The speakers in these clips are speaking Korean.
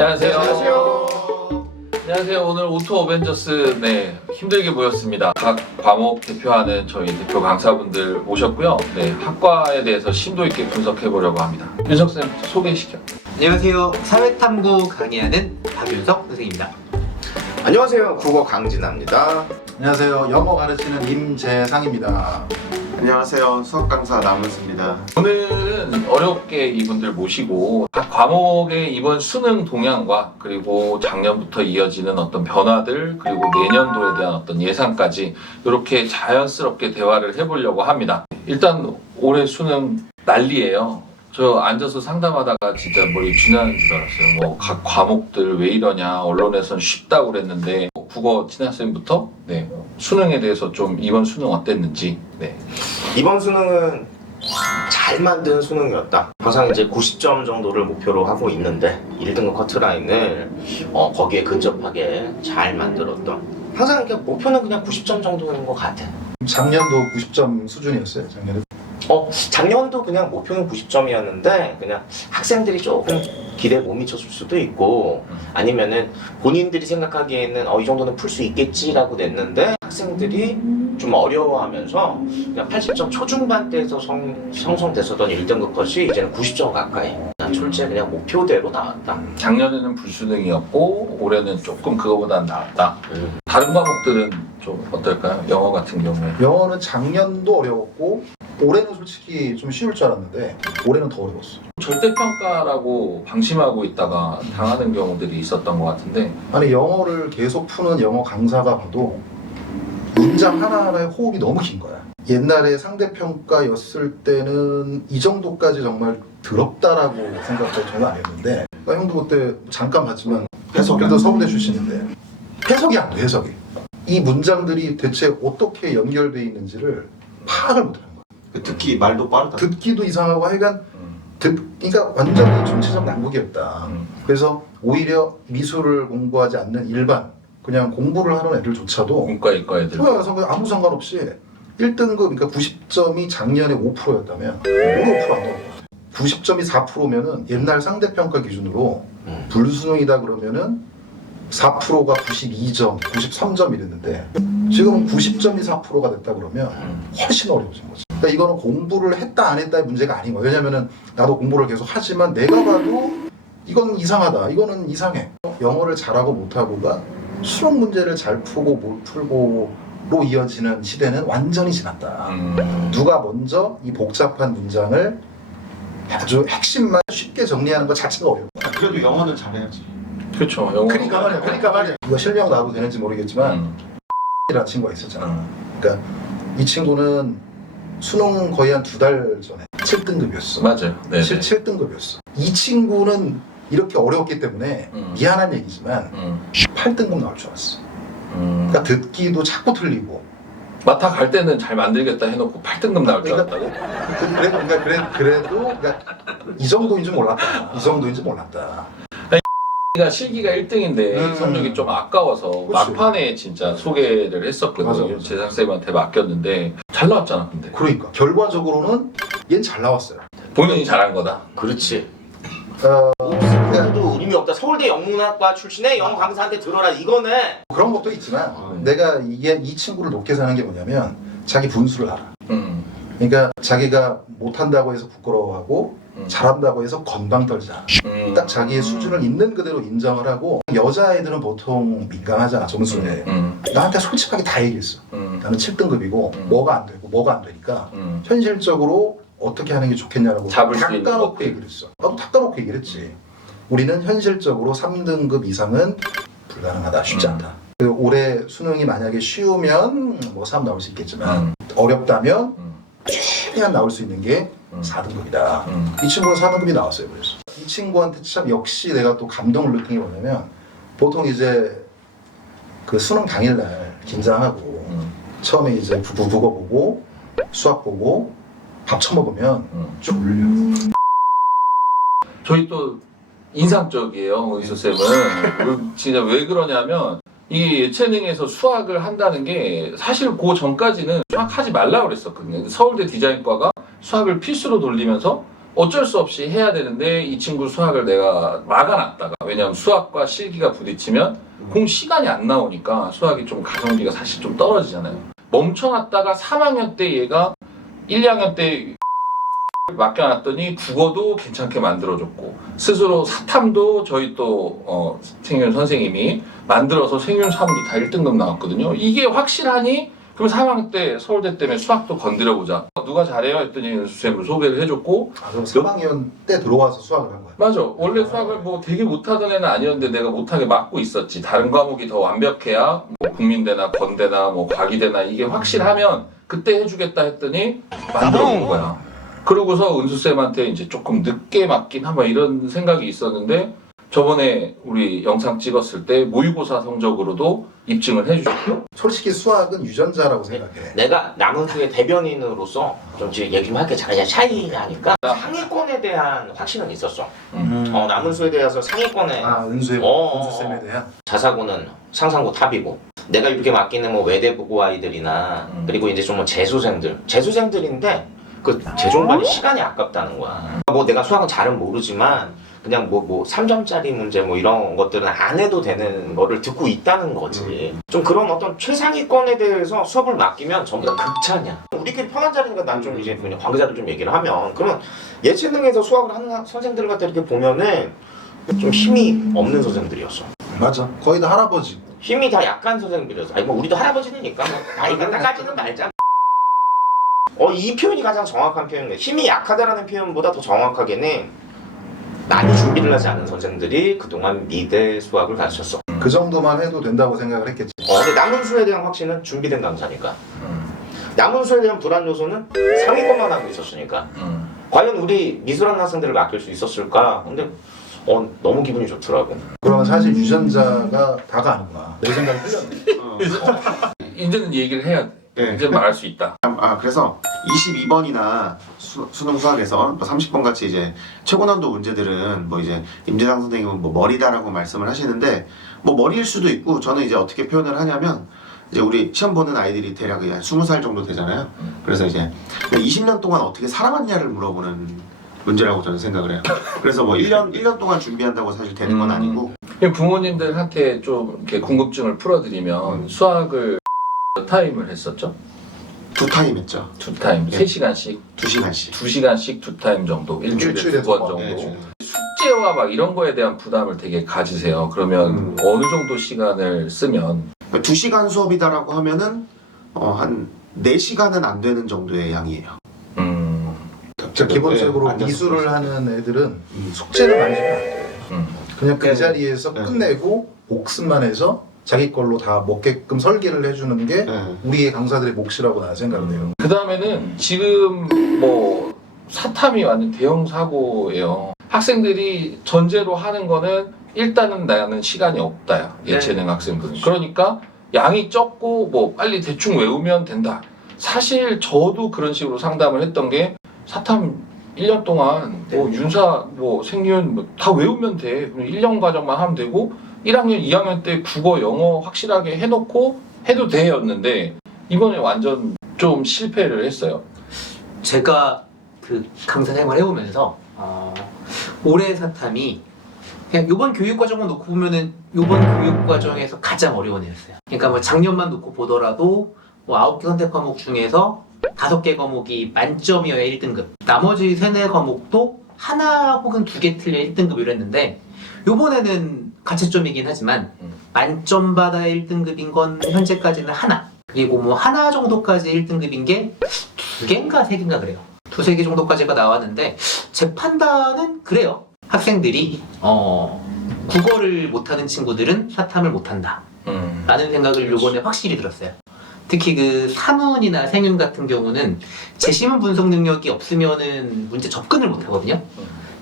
안녕하세요. 안녕하세요. 안녕하세요. 오늘 오토 어벤져스 힘들게 모였습니다. 각 과목 대표하는 저희 대표 강사분들 모셨고요. 학과에 대해서 심도 있게 분석해 보려고 합니다. 윤석 쌤 소개시켜. 안녕하세요. 사회탐구 강의하는 박윤석 선생님입니다. 안녕하세요. 국어 강진아입니다. 안녕하세요. 영어 가르치는 임재상입니다. 안녕하세요. 수학 강사 남은수입니다. 오늘은 어렵게 이분들 모시고 각 과목의 이번 수능 동향과 그리고 작년부터 이어지는 어떤 변화들 그리고 내년도에 대한 어떤 예상까지 이렇게 자연스럽게 대화를 해보려고 합니다. 일단 올해 수능 난리예요. 저 앉아서 상담하다가 진짜 머리 쥐나는 줄 알았어요. 뭐 각 과목들 왜 이러냐, 언론에선 쉽다고 그랬는데 국어 진학생부터 수능에 대해서 좀 이번 수능 어땠는지. 이번 수능은 잘 만든 수능이었다. 항상 이제 90점 정도를 목표로 하고 있는데 1등급 커트라인을 거기에 근접하게 잘 만들었던. 항상 이렇게 목표는 그냥 90점 정도인 것 같아. 작년도 90점 수준이었어요. 작년에. 작년도 그냥 목표는 90점이었는데 그냥 학생들이 조금 기대에 못 미쳤을 수도 있고 아니면은 본인들이 생각하기에는 이 정도는 풀 수 있겠지라고 냈는데 학생들이 좀 어려워하면서 그냥 80점 초중반대에서 형성됐었던 1등급 컷이 이제는 90점 가까이. 난 졸지에 그냥 목표대로 나왔다. 작년에는 불수능이었고 올해는 조금 그거보다 나았다. 다른 과목들은 좀 어떨까요? 영어 같은 경우에. 영어는 작년도 어려웠고 올해는 솔직히 좀 쉬울 줄 알았는데 올해는 더 어려웠어. 절대평가라고 방심하고 있다가 당하는 경우들이 있었던 것 같은데. 아니 영어를 계속 푸는 영어 강사가 봐도 문장 하나하나의 호흡이 너무 긴 거야. 옛날에 상대평가였을 때는 이 정도까지 정말 더럽다라고 생각할 정도 아니었는데 그러니까 형도 그때 잠깐 봤지만 해석도 서울대 출신인데 해석이 안 돼. 해석이 이 문장들이 대체 어떻게 연결돼 있는지를 파악을 못하는 거야. 특히 말도 빠르다. 듣기도 이상하고 하여간 그러니까 완전히 전체적 난국이었다. 그래서 오히려 미술을 공부하지 않는 일반 그냥 공부를 하는 애들조차도 문과 이과 애들 그래서 아무 상관없이 1등급 그러니까 90점이 작년에 5%였다면 올해 5% 안 나올 것 같아요. 90점이 4%면은 옛날 상대평가 기준으로 불수능이다 그러면은 4%가 92점, 93점 이랬는데 지금은 90점이 4%가 됐다 그러면 훨씬 어려워진 거지. 그러니까 이거는 공부를 했다 안 했다의 문제가 아닌 거야. 왜냐면은 나도 공부를 계속 하지만 내가 봐도 이건 이상하다. 이거는 이상해. 영어를 잘하고 못하고가 수능 문제를 잘 풀고 못 풀고로 이어지는 시대는 완전히 지났다. 누가 먼저 이 복잡한 문장을 아주 핵심만 쉽게 정리하는 것 자체가 어렵다. 그래도 영어는 잘해야지. 그렇죠. 영어. 그러니까 말이야. 이거 실명 나도 되는지 모르겠지만 이라는 친구가 있었잖아. 그러니까 이 친구는 수능 거의 한 2달 전에 7등급이었어. 맞아요. 네. 7등급이었어. 이 친구는 이렇게 어려웠기 때문에 미안한 얘기지만 8등급 나올 줄 알았어. 그러니까 듣기도 자꾸 틀리고 마타 갈 때는 잘 만들겠다 해놓고 8등급 나올 줄 알았다고? 그래도 이 정도인 줄 몰랐다. 이 정도인 줄 몰랐다. 실기가 1등인데 성적이 좀 아까워서 그치. 막판에 진짜 소개를 했었거든요. 맞아. 재상쌤한테 맡겼는데 잘 나왔잖아. 근데 그러니까 결과적으로는 얘는 잘 나왔어요. 본인이 잘한 거다. 그렇지. 그래도 의미 없다. 서울대 영문학과 출신의 영어 강사한테 들어라 이거네. 그런 것도 있지만 내가 이 친구를 높게 사는 게 뭐냐면 자기 분수를 알아. 그러니까 자기가 못한다고 해서 부끄러워하고 잘한다고 해서 건방 떨지 않아. 딱 자기의 수준을 있는 그대로 인정을 하고 여자애들은 보통 민감하잖아 점수에. 나한테 솔직하게 다 얘기했어. 나는 7등급이고 뭐가 안 되고 뭐가 안 되니까 현실적으로 어떻게 하는 게 좋겠냐라고 잡을 수 있는 닦아놓고 것들. 얘기를 했어. 나도 닦아놓고 얘기를 했지. 우리는 현실적으로 3등급 이상은 불가능하다. 쉽지 않다. 그 올해 수능이 만약에 쉬우면 뭐 3 나올 수 있겠지만 어렵다면 최대한 나올 수 있는 게 4등급이다. 이 친구는 4등급이 나왔어요. 그래서 이 친구한테 참 역시 내가 또 감동을 느낀 게 뭐냐면 보통 이제 그 수능 당일날 긴장하고 처음에 이제 국어 보고 수학 보고 밥 처먹으면 쭉 울려. 저희 또 인상적이에요. 의수쌤은. 진짜 왜 그러냐면 이 예체능에서 수학을 한다는 게 사실 그 전까지는 수학하지 말라고 그랬었거든요. 서울대 디자인과가 수학을 필수로 돌리면서 어쩔 수 없이 해야 되는데 이 친구 수학을 내가 막아놨다가, 왜냐하면 수학과 실기가 부딪히면 공 시간이 안 나오니까 수학이 좀 가성비가 사실 좀 떨어지잖아요. 멈춰놨다가 3학년 때 얘가 1, 2학년 때 맡겨놨더니 국어도 괜찮게 만들어줬고, 스스로 사탐도 저희 또 생윤 선생님이 만들어서 생윤 3도 다 1등급 나왔거든요. 이게 확실하니? 그럼 3학년 때 서울대 때문에 수학도 건드려보자. 누가 잘해요? 했더니 선생님을 소개를 해줬고. 그럼 3학년 때 들어와서 수학을 한 거야? 맞아. 원래 수학을 뭐 되게 못하던 애는 아니었는데 내가 못하게 막고 있었지. 다른 과목이 더 완벽해야 뭐 국민대나 건대나 뭐 과기대나 이게 확실하면 그때 해주겠다 했더니 만들어본 거야. 그러고서 은수쌤한테 이제 조금 늦게 맡긴 한번 이런 생각이 있었는데, 저번에 우리 영상 찍었을 때 모의고사 성적으로도 입증을 해주셨고. 솔직히 수학은 유전자라고 생각해. 내가 남은수의 대변인으로서 좀 지금 얘기 좀 할게. 자기가 샤이하니까 상위권에 대한 확신은 있었어. 남은수에 대해서 상위권에 은수의 은수쌤에 대한? 자사고는 상상고 탑이고, 내가 이렇게 맡기는 뭐 외대부고 아이들이나 그리고 이제 좀 뭐 재수생들인데 그 재종반이 시간이 아깝다는 거야. 뭐 내가 수학은 잘은 모르지만 그냥 뭐 3점짜리 문제 뭐 이런 것들은 안 해도 되는 거를 듣고 있다는 거지. 좀 그런 어떤 최상위권에 대해서 수업을 맡기면 전부 다 극찬이야. 우리끼리 편한 자리니까 난 좀 이제 그냥 관계자들 좀 얘기를 하면, 그러면 예체능에서 수학을 하는 선생들 갖다 이렇게 보면은 좀 힘이 없는 선생들이었어. 맞아. 거의 다 할아버지. 힘이 다 약한 선생들이었어. 아니 뭐 우리도 할아버지니까 뭐 나이가 따가지는 말자. 이 표현이 가장 정확한 표현이에요. 힘이 약하다라는 표현보다 더 정확하게는 많이 준비를 하지 않은 선생들이 그동안 미대 수학을 가르쳤어. 그 정도만 해도 된다고 생각을 했겠지. 근데 남은수에 대한 확신은 준비된 강사니까. 남은수에 대한 불안 요소는 상위권만 하고 있었으니까. 과연 우리 미술학 학생들을 맡길 수 있었을까? 근데 너무 기분이 좋더라고. 그러면 사실 유전자가 다가 아니구나. 내 생각이 틀렸네. 이제는 얘기를 해야 돼. 네. 이제 말할 수 있다. 그래서 22번이나 수능 수학에서 30번 같이 이제 최고 난도 문제들은 뭐 이제 임재상 선생님은 뭐 머리다라고 말씀을 하시는데, 뭐 머리일 수도 있고, 저는 이제 어떻게 표현을 하냐면, 이제 우리 시험 보는 아이들이 대략 한 20살 정도 되잖아요. 그래서 이제 20년 동안 어떻게 살아왔냐를 물어보는 문제라고 저는 생각을 해요. 그래서 뭐 1년 동안 준비한다고 사실 되는 건 아니고. 부모님들한테 좀 이렇게 궁금증을 풀어드리면, 수학을 몇 타임을 했었죠? 2타임 했죠. 2타임, 네. 3시간씩? 2시간씩. 2시간씩 2타임 정도, 일주일에 2번 정도. 네, 숙제와 막 이런 거에 대한 부담을 되게 가지세요. 그러면 어느 정도 시간을 쓰면? 2시간 수업이다라고 하면은 한 4시간은 안 되는 정도의 양이에요. 기본적으로 네, 미술을 하는 애들은 숙제를 많이 주면 안 돼. 그냥 그 네. 자리에서 네. 끝내고 복습만 해서 자기 걸로 다 먹게끔 설계를 해주는 게 우리의 강사들의 몫이라고 나는 생각을 해요. 그 다음에는 지금 뭐 사탐이 완전 대형 사고예요. 학생들이 전제로 하는 거는 일단은 나는 시간이 없다야. 예체능 학생들은. 그러니까 양이 적고 뭐 빨리 대충 외우면 된다. 사실 저도 그런 식으로 상담을 했던 게, 사탐 1년 동안 뭐 윤사, 뭐 생윤 뭐 다 외우면 돼. 그럼 1년 과정만 하면 되고 1학년, 2학년 때 국어, 영어 확실하게 해놓고 해도 돼였는데, 이번에 완전 좀 실패를 했어요. 제가 그 강사 생활을 해오면서 올해 사탐이 그냥 요번 교육과정만 놓고 보면은 요번 교육과정에서 가장 어려운 애였어요. 그러니까 뭐 작년만 놓고 보더라도 뭐 9개 선택 과목 중에서 5개 과목이 만점이어야 1등급, 나머지 3-4 과목도 하나 혹은 2개 틀려 1등급 이랬는데, 요번에는 가채점이긴 하지만 만점 받아 1등급인 건 현재까지는 하나, 그리고 뭐 하나 정도까지 1등급인 게 2개인가 3개인가 그래요. 2-3개 정도까지가 나왔는데, 제 판단은 그래요. 학생들이 국어를 못하는 친구들은 사탐을 못한다 라는 생각을 요번에 확실히 들었어요. 특히 그 사문이나 생윤 같은 경우는 제시문 분석 능력이 없으면은 문제 접근을 못 하거든요.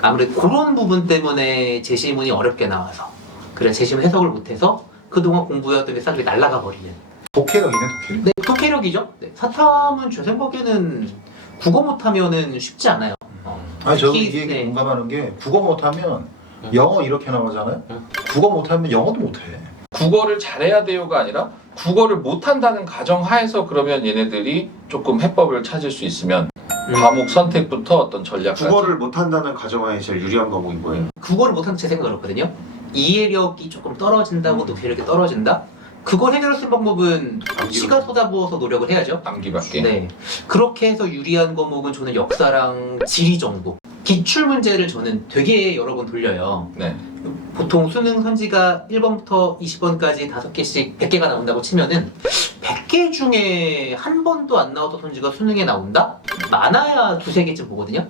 아무래도 그런 부분 때문에 제시문이 어렵게 나와서, 그래 제시문 해석을 못해서 그동안 공부해왔던 게 싹 날아가 버리는. 독해력이네, 독해력. 네, 독해력이죠. 네, 사탐은 제 생각에는 국어 못하면은 쉽지 않아요. 아니 저도 이 특히, 얘기 네. 공감하는 게, 국어 못하면 영어 이렇게 나오잖아요. 국어 못하면 영어도 못해. 국어를 잘해야 돼요가 아니라 국어를 못한다는 가정하에서 그러면 얘네들이 조금 해법을 찾을 수 있으면 과목 선택부터 어떤 전략까지. 국어를 못한다는 가정하에 제일 유리한 과목인 거예요. 국어를 못하는 제 생각은 그렇거든요. 이해력이 조금 떨어진다고 독해력이 떨어진다? 그걸 해결할 수 있는 방법은 시간 쏟아부어서 노력을 해야죠. 암기밖에. 네. 그렇게 해서 유리한 과목은 저는 역사랑 지리 정도. 기출 문제를 저는 되게 여러 번 돌려요. 네. 보통 수능 선지가 1번부터 20번까지 5개씩 100개가 나온다고 치면은 100개 중에 한 번도 안 나왔던 선지가 수능에 나온다? 많아야 2-3개쯤 보거든요.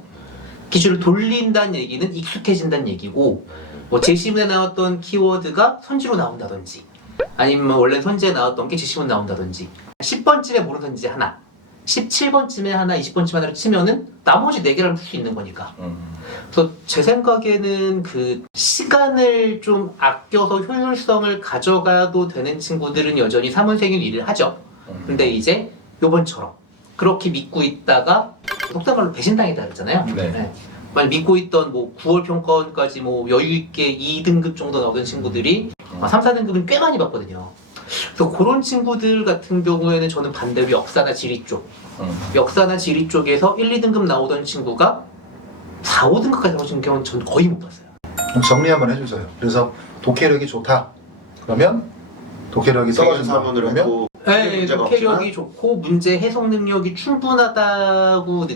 기출을 돌린다는 얘기는 익숙해진다는 얘기고 뭐 제시문에 나왔던 키워드가 선지로 나온다든지 아니면 원래 선지에 나왔던 게 제시문 나온다든지 10번쯤에 모르는 선지 하나 17번쯤에 하나 20번쯤에 하나를 치면은 나머지 4개를 풀 수 있는 거니까 그래서 제 생각에는 그 시간을 좀 아껴서 효율성을 가져가도 되는 친구들은 여전히 사문생일 일을 하죠. 근데 이제 요번처럼 그렇게 믿고 있다가 속된 말로 배신당했다 그랬잖아요. 네. 만약 믿고 있던 뭐 9월 평가원까지 뭐 여유 있게 2등급 정도 나오던 친구들이 3, 4등급은 꽤 많이 받거든요. 그래서 그런 친구들 같은 경우에는 저는 반대로 역사나 지리 쪽 역사나 지리 쪽에서 1, 2등급 나오던 친구가 4, 5등급까지 나오신 경우는 저는 거의 못 봤어요. 그럼 정리 한번 해주세요. 그래서 독해력이 좋다. 그러면 독해력이 떨어진다. 사문을 그러면 했고 네, 문제가 독해력이 없지만 좋고 문제 해석 능력이 충분하다고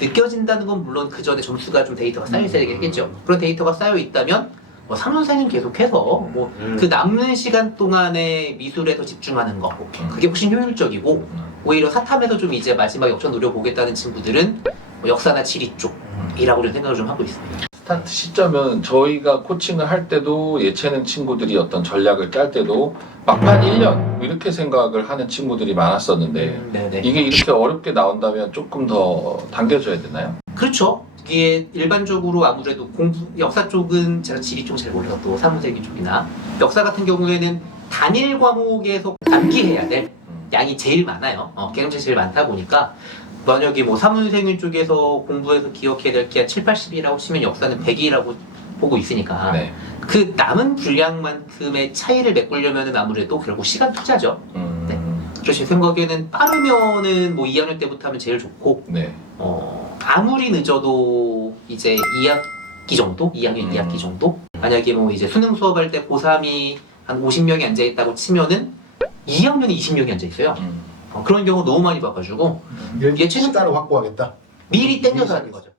느껴진다는 건 물론 그 전에 점수가 좀 데이터가 쌓여 있어야 되겠죠. 그런 데이터가 쌓여 있다면 뭐 3년생은 계속해서 뭐 그 남는 시간 동안에 미술에 더 집중하는 거 그게 훨씬 효율적이고 오히려 사탐에서 좀 이제 마지막 역전 노려보겠다는 친구들은 뭐 역사나 지리 쪽이라고 좀 생각을 좀 하고 있습니다. 스타트 시점은 저희가 코칭을 할 때도 예체능 친구들이 어떤 전략을 짤 때도 막판 1년 뭐 이렇게 생각을 하는 친구들이 많았었는데 네네. 이게 이렇게 어렵게 나온다면 조금 더 당겨져야 되나요? 그렇죠. 이게 일반적으로 아무래도 역사 쪽은 제가 지리 쪽은 잘 몰라서 또 사무대기 쪽이나 역사 같은 경우에는 단일 과목에서 암기해야 될 양이 제일 많아요. 개념책이 제일 많다 보니까 만약에 뭐 사문생일 쪽에서 공부해서 기억해야 될 게 한 7, 80이라고 치면 역사는 100이라고 보고 있으니까 네. 그 남은 분량만큼의 차이를 메꾸려면 아무래도 결국 시간 투자죠. 네. 그래서 제 생각에는 빠르면은 뭐 2학년 때부터 하면 제일 좋고 네. 아무리 늦어도 이제 2학기 정도? 2학년 2학기 정도? 만약에 뭐 이제 수능 수업할 때 고3이 한 50명이 앉아있다고 치면은 2학년이 20명이 앉아있어요. 그런 경우 너무 많이 봐가지고 예체능 시간을 확보하겠다. 미리 땡겨서 하는 거죠.